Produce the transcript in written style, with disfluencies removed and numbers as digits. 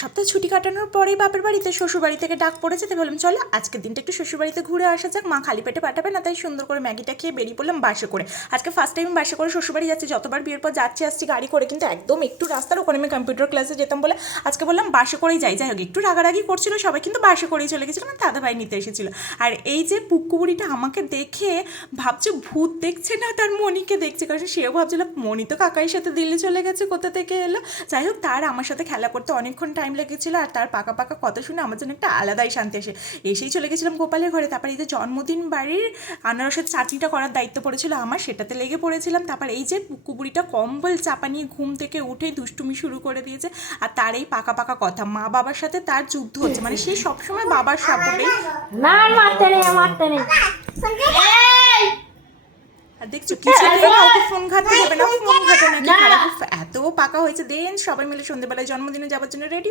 সপ্তাহে ছুটি কাটানোর পরেই বাপের বাড়িতে শ্বশুরবাড়ি থেকে ডাক পড়েছে, তাই বললাম চলো আজকের দিনটা একটু শ্বশুরবাড়িতে ঘুরে আসা যাক, মা খালি পেটে পাঠাবে না, তাই সুন্দর করে ম্যাগিটা খেয়ে বেরিয়ে পড়লাম বাসে করে। আজকে ফার্স্ট টাইম বাসে করে শ্বশুরবাড়ি যাচ্ছি, যতবার বিয়ের পর যাচ্ছি আসছি গাড়ি করে, কিন্তু একদম একটু রাস্তার ওখানে আমি কম্পিউটার ক্লাসে যেতাম বলে আজকে বললাম বাসে করেই যাই। যাই হোক, একটু রাগারাগি করছিল সবাই, কিন্তু বাসে করেই চলে গেছিলাম, আমার দাদা ভাই নিতে এসেছিলো। আর এই যে পুক্কু বুড়িটা আমাকে দেখে ভাবছে ভূত দেখছে না তার মনিকে দেখছে, কারণ সেও ভাবছিল মনি তো কাকাইয়ের সাথে দিল্লি চলে গেছে, কোথা থেকে এলো। যাই হোক, তার আমার সাথে খেলা করতে অনেকক্ষণ টাইম লেগেছিলো, আর তার পাকা পাকা কথা শুনে আমার জন্য একটা আলাদাই শান্তি আসে। এসেই চলে গেছিলাম গোপালের ঘরে। তারপর এই যে জন্মদিন বাড়ির আনারসের চাটনিটা করার দায়িত্ব পড়েছিল আমার, সেটাতে লেগে পড়েছিলাম। তারপর এই যে পুক্কু বুড়িটা কম্বল চাপা নিয়ে ঘুম থেকে উঠেই দুষ্টুমি শুরু করে দিয়েছে, আর তার এই পাকা পাকা কথা, মা বাবার সাথে তার যুদ্ধ হচ্ছে, মানে সে সবসময় বাবার সাপোর্টেই। না মারতে নেই, মারতে নেই। আর দেখছো কিছুতেই কাউকে ফোন ঘাটতে দেবে না, ফোন ঘাটে নাকি খারাপ। এত পাকা হয়েছে। দেন সবাই মিলে সন্ধ্যেবেলায় জন্মদিনে যাওয়ার জন্য রেডি।